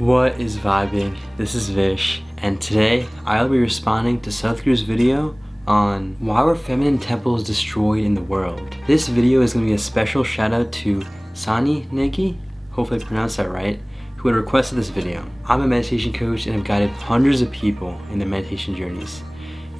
What is vibing? This is Vish, and today I'll be responding to Sadhguru's video on why were feminine temples destroyed in the world. This video is going to be a special shout out to Sani Negi, hopefully I pronounced that right, who had requested this video. I'm a meditation coach and have guided hundreds of people in their meditation journeys.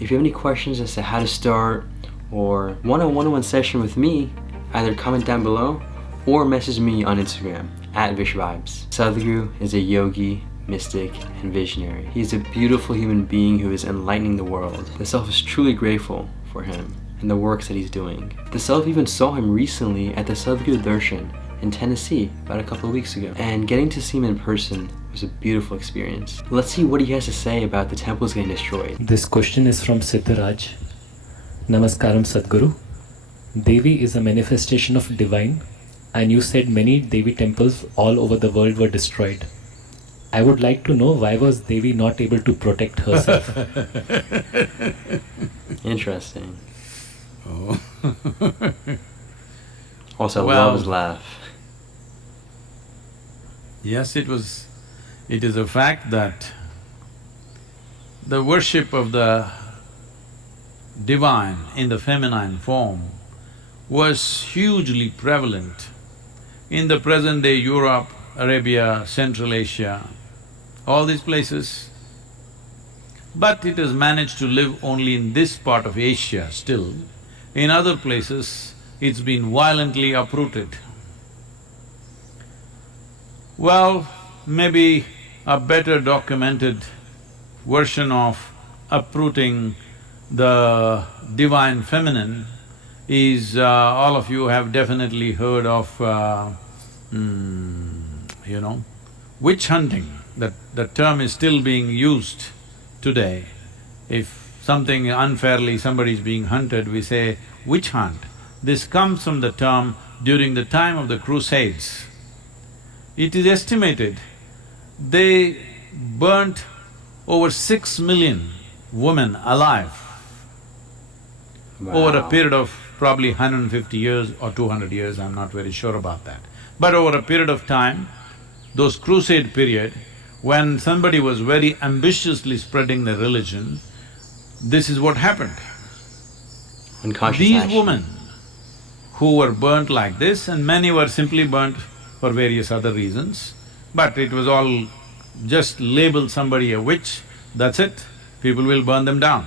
If you have any questions as to how to start or want a one-on-one session with me, either comment down below or message me on Instagram at Vish Vibes. Sadhguru is a yogi, mystic, and visionary. He's a beautiful human being who is enlightening the world. The Self is truly grateful for him and the works that he's doing. The Self even saw him recently at the Sadhguru Darshan in Tennessee about a couple of weeks ago, and getting to see him in person was a beautiful experience. Let's see what he has to say about the temples getting destroyed. This question is from Siddharaj. Namaskaram Sadhguru. Devi is a manifestation of divine, and you said many Devi temples all over the world were destroyed. I would like to know, why was Devi not able to protect herself? Interesting. Oh. Also, Well, love his laugh. Yes, it is a fact that the worship of the divine in the feminine form was hugely prevalent in the present-day Europe, Arabia, Central Asia, all these places. But it has managed to live only in this part of Asia still. In other places, it's been violently uprooted. Well, maybe a better documented version of uprooting the divine feminine is, all of you have definitely heard of, witch hunting. That term is still being used today. If something unfairly, somebody is being hunted, we say witch hunt. This comes from the term during the time of the Crusades. It is estimated they burnt over 6 million women alive. Wow. Over a period of probably 150 years or 200 years, I'm not very sure about that. But over a period of time, those crusade period, when somebody was very ambitiously spreading their religion, this is what happened. Unconscious These action. women who were burnt like this, and many were simply burnt for various other reasons, but it was all just label somebody a witch, that's it, people will burn them down.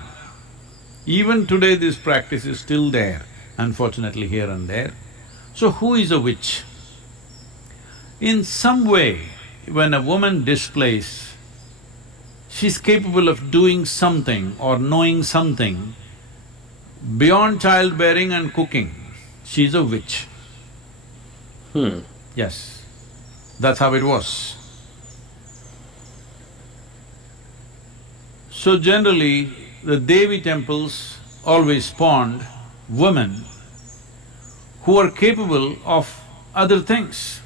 Even today this practice is still there, unfortunately here and there. So who is a witch? In some way, when a woman displays, she's capable of doing something or knowing something beyond childbearing and cooking, she's a witch. Yes, that's how it was. So generally, the Devi temples always spawned women who are capable of other things.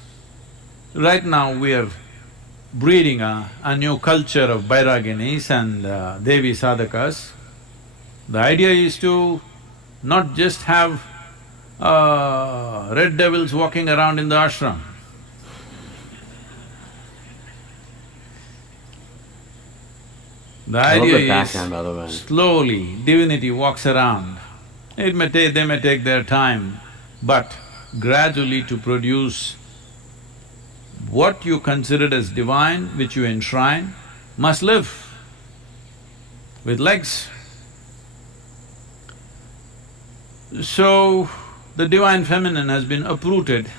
Right now we are breeding a new culture of Bairaginis and Devi sadhakas. The idea is to not just have red devils walking around in the ashram. The I love idea the background, by the way. is slowly divinity walks around. They may take their time, but gradually to produce what you considered as divine, which you enshrine, must live with legs. So, the divine feminine has been uprooted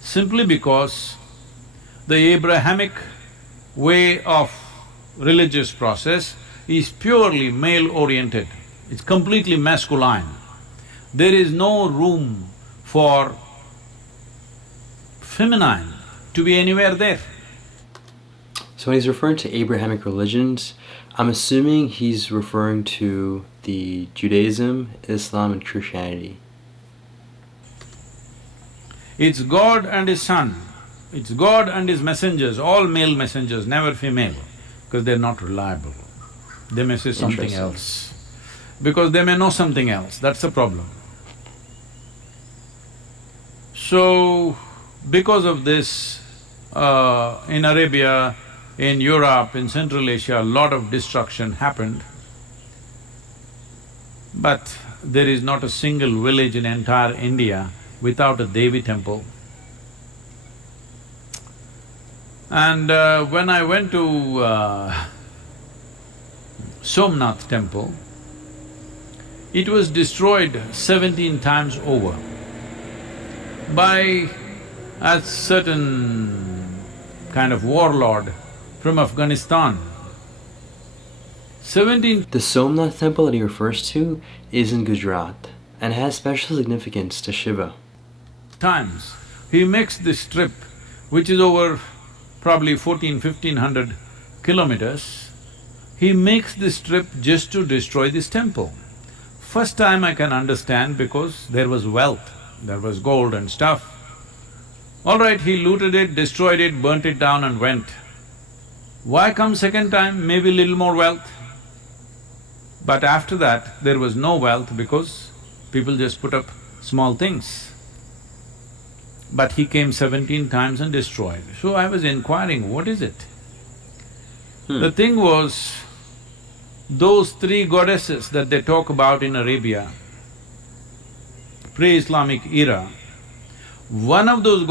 simply because the Abrahamic way of religious process is purely male-oriented, it's completely masculine. There is no room for feminine to be anywhere there. So when he's referring to Abrahamic religions, I'm assuming he's referring to the Judaism, Islam, and Christianity. It's God and His Son, it's God and His messengers, all male messengers, never female, because they're not reliable. They may say something Interesting. else, because they may know something else, that's the problem. So, because of this, in Arabia, in Europe, in Central Asia, a lot of destruction happened. But there is not a single village in entire India without a Devi temple. And when I went to Somnath temple, it was destroyed 17 times over by a certain kind of warlord from Afghanistan. 17 The Somnath temple that he refers to is in Gujarat and has special significance to Shiva. times he makes this trip, which is over probably 1500 kilometers. He makes this trip just to destroy this temple. First time I can understand because there was wealth, there was gold and stuff. All right, he looted it, destroyed it, burnt it down and went. Why come second time? Maybe little more wealth. But after that, there was no wealth because people just put up small things. But he came 17 times and destroyed. So I was inquiring, what is it? The thing was, those three goddesses that they talk about in Arabia, pre-Islamic era, one of those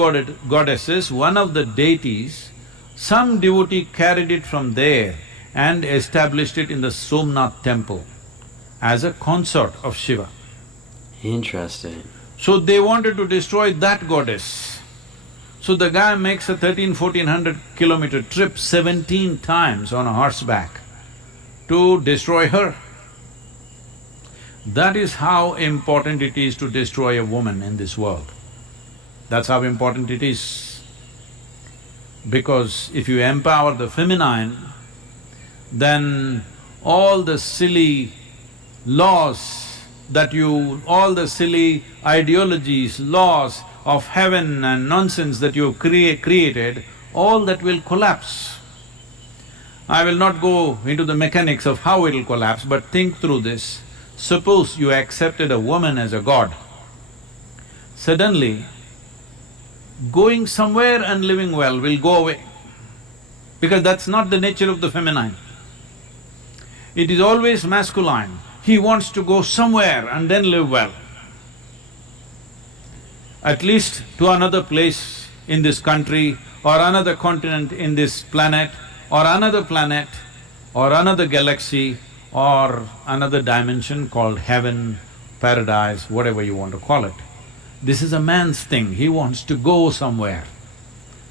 goddesses, one of the deities, some devotee carried it from there and established it in the Somnath temple as a consort of Shiva. Interesting. So they wanted to destroy that goddess. So the guy makes a 1400 kilometer trip 17 times on a horseback to destroy her. That is how important it is to destroy a woman in this world. That's how important it is. Because if you empower the feminine, then all the silly laws all the silly ideologies, laws of heaven and nonsense that you've created, all that will collapse. I will not go into the mechanics of how it'll collapse, but think through this. Suppose you accepted a woman as a god. Suddenly, going somewhere and living well will go away, because that's not the nature of the feminine. It is always masculine. He wants to go somewhere and then live well. At least to another place in this country or another continent in this planet or another galaxy or another dimension called heaven, paradise, whatever you want to call it. This is a man's thing, he wants to go somewhere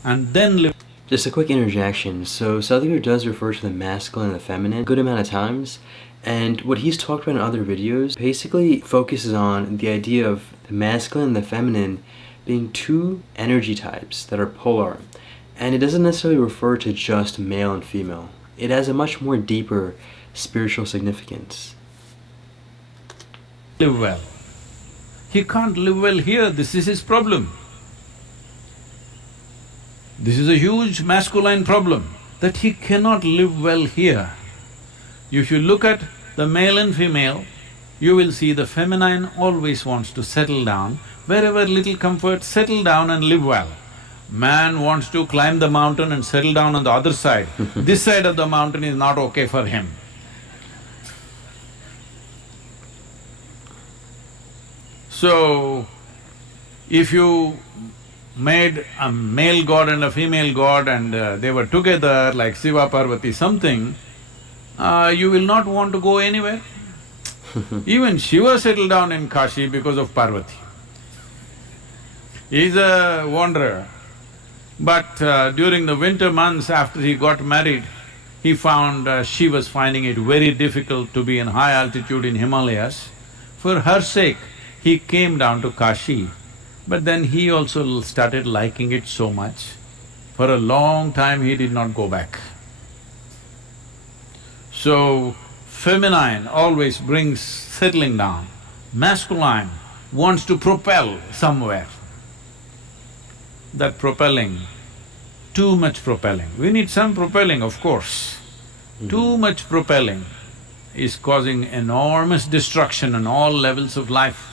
and then live. Just a quick interjection. So Sadhguru does refer to the masculine and the feminine a good amount of times, and what he's talked about in other videos basically focuses on the idea of the masculine and the feminine being two energy types that are polar, and it doesn't necessarily refer to just male and female. It has a much more deeper spiritual significance. Live well. He can't live well here, this is his problem. This is a huge masculine problem, that he cannot live well here. If you look at the male and female, you will see the feminine always wants to settle down, wherever little comfort, settle down and live well. Man wants to climb the mountain and settle down on the other side. This side of the mountain is not okay for him. So, if you made a male god and a female god and they were together like Shiva, Parvati, something, you will not want to go anywhere. Even Shiva settled down in Kashi because of Parvati. He's a wanderer. But during the winter months after he got married, he found she was finding it very difficult to be in high altitude in Himalayas. For her sake, he came down to Kashi, but then he also started liking it so much. For a long time he did not go back. So, feminine always brings settling down, masculine wants to propel somewhere. That propelling, too much propelling, we need some propelling, of course. Too much propelling is causing enormous destruction on all levels of life.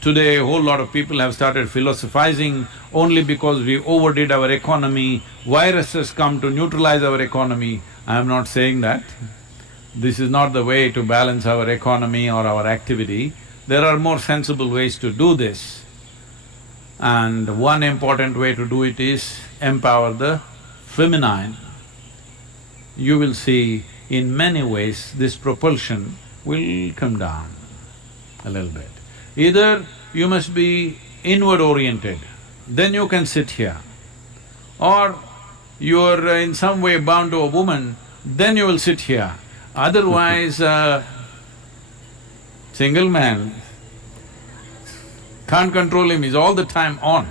Today, a whole lot of people have started philosophizing only because we overdid our economy, viruses come to neutralize our economy. I am not saying that. This is not the way to balance our economy or our activity. There are more sensible ways to do this. And one important way to do it is empower the feminine. You will see in many ways this propulsion will come down a little bit. Either you must be inward oriented, then you can sit here. Or you're in some way bound to a woman, then you will sit here. Otherwise, single man can't control him, he's all the time on.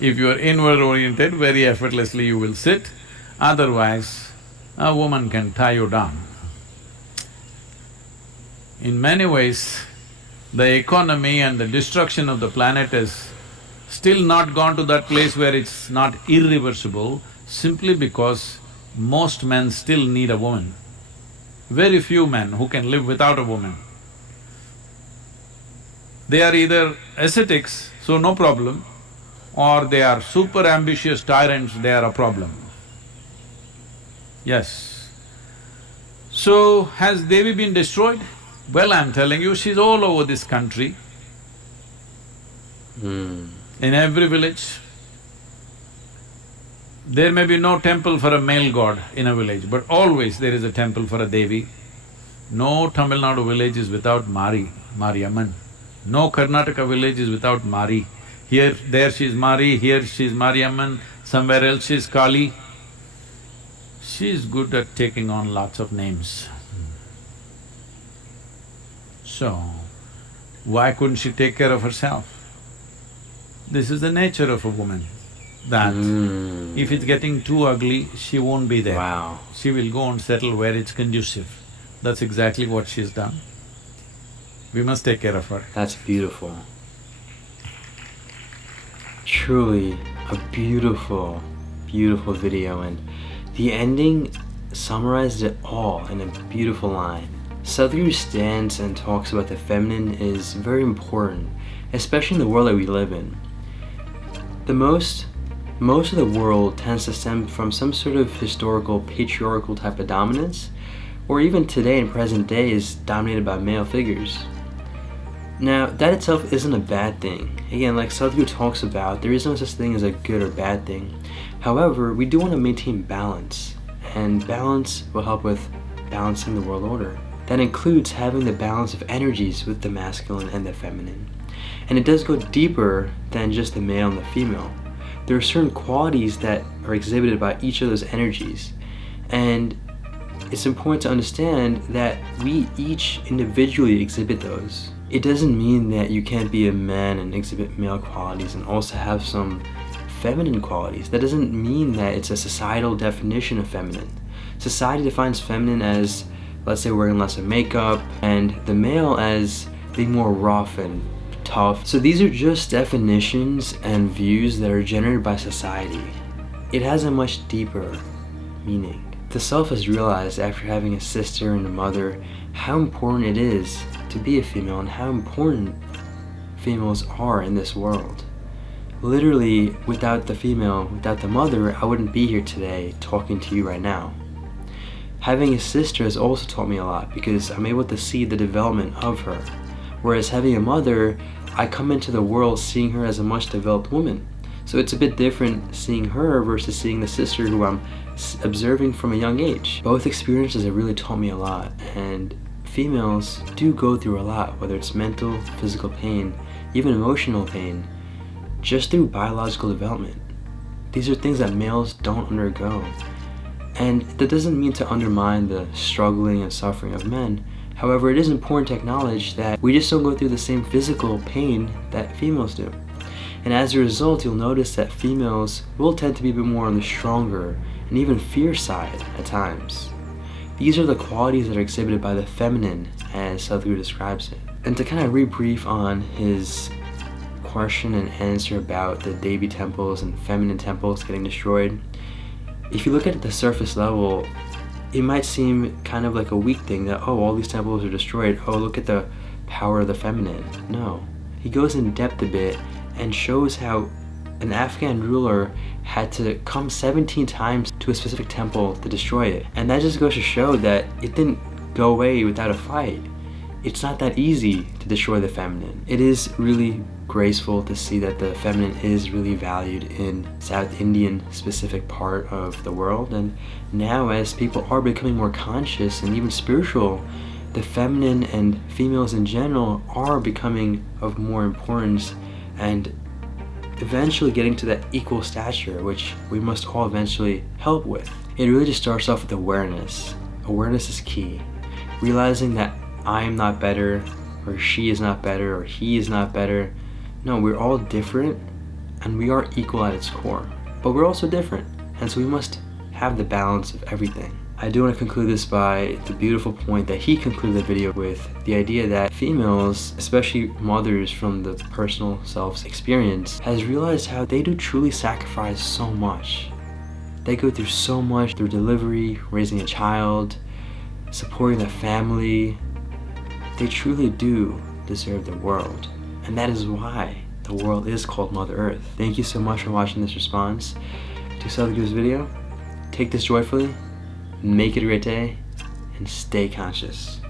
If you are inward oriented, very effortlessly you will sit, otherwise a woman can tie you down. In many ways, the economy and the destruction of the planet has still not gone to that place where it's not irreversible, simply because most men still need a woman. Very few men who can live without a woman. They are either ascetics, so no problem, or they are super ambitious tyrants, they are a problem. Yes. So, has Devi been destroyed? Well, I'm telling you, she's all over this country. In every village. There may be no temple for a male god in a village, but always there is a temple for a Devi. No Tamil Nadu village is without Mariamman. No Karnataka village is without Mari. There she's Mari, here she's Mariamman, somewhere else she's Kali. She's good at taking on lots of names. So, why couldn't she take care of herself? This is the nature of a woman, that if it's getting too ugly, she won't be there. Wow. She will go and settle where it's conducive. That's exactly what she's done. We must take care of her. That's beautiful. Truly a beautiful, beautiful video, and the ending summarized it all in a beautiful line. Sadhguru stands and talks about the feminine is very important, especially in the world that we live in. Most of the world tends to stem from some sort of historical, patriarchal type of dominance, or even today in present day is dominated by male figures. Now, that itself isn't a bad thing. Again, like Sadhguru talks about, there is no such thing as a good or bad thing. However, we do want to maintain balance, and balance will help with balancing the world order. That includes having the balance of energies with the masculine and the feminine. And it does go deeper than just the male and the female. There are certain qualities that are exhibited by each of those energies, and it's important to understand that we each individually exhibit those. It doesn't mean that you can't be a man and exhibit male qualities and also have some feminine qualities. That doesn't mean that it's a societal definition of feminine. Society defines feminine as, let's say, wearing less of makeup, and the male as being more rough and tough. So these are just definitions and views that are generated by society. It has a much deeper meaning. The self has realized after having a sister and a mother how important it is to be a female and how important females are in this world. Literally, without the female, without the mother, I wouldn't be here today talking to you right now. Having a sister has also taught me a lot because I'm able to see the development of her. Whereas having a mother, I come into the world seeing her as a much developed woman. So it's a bit different seeing her versus seeing the sister who I'm observing from a young age. Both experiences have really taught me a lot, and females do go through a lot, whether it's mental, physical pain, even emotional pain, just through biological development. These are things that males don't undergo. And that doesn't mean to undermine the struggling and suffering of men. However, it is important to acknowledge that we just don't go through the same physical pain that females do. And as a result, you'll notice that females will tend to be a bit more on the stronger and even fierce side at times. These are the qualities that are exhibited by the feminine, as Sadhguru describes it. And to kind of rebrief on his question and answer about the Devi temples and feminine temples getting destroyed, if you look at the surface level, it might seem kind of like a weak thing that, oh, all these temples are destroyed, oh, look at the power of the feminine. No. He goes in depth a bit and shows how an Afghan ruler had to come 17 times to a specific temple to destroy it. And that just goes to show that it didn't go away without a fight. It's not that easy to destroy the feminine. It is really graceful to see that the feminine is really valued in South Indian specific part of the world, and now as people are becoming more conscious and even spiritual, the feminine and females in general are becoming of more importance and eventually getting to that equal stature, which we must all eventually help with. It really just starts off with awareness. Awareness is key. Realizing that I am not better, or she is not better, or he is not better. No, we're all different, and we are equal at its core. But we're also different, and so we must have the balance of everything. I do want to conclude this by the beautiful point that he concluded the video with, the idea that females, especially mothers from the personal self's experience, has realized how they do truly sacrifice so much. They go through so much through delivery, raising a child, supporting the family. They truly do deserve the world. And that is why the world is called Mother Earth. Thank you so much for watching this response to Sadhguru's video. Take this joyfully, make it a great day, and stay conscious.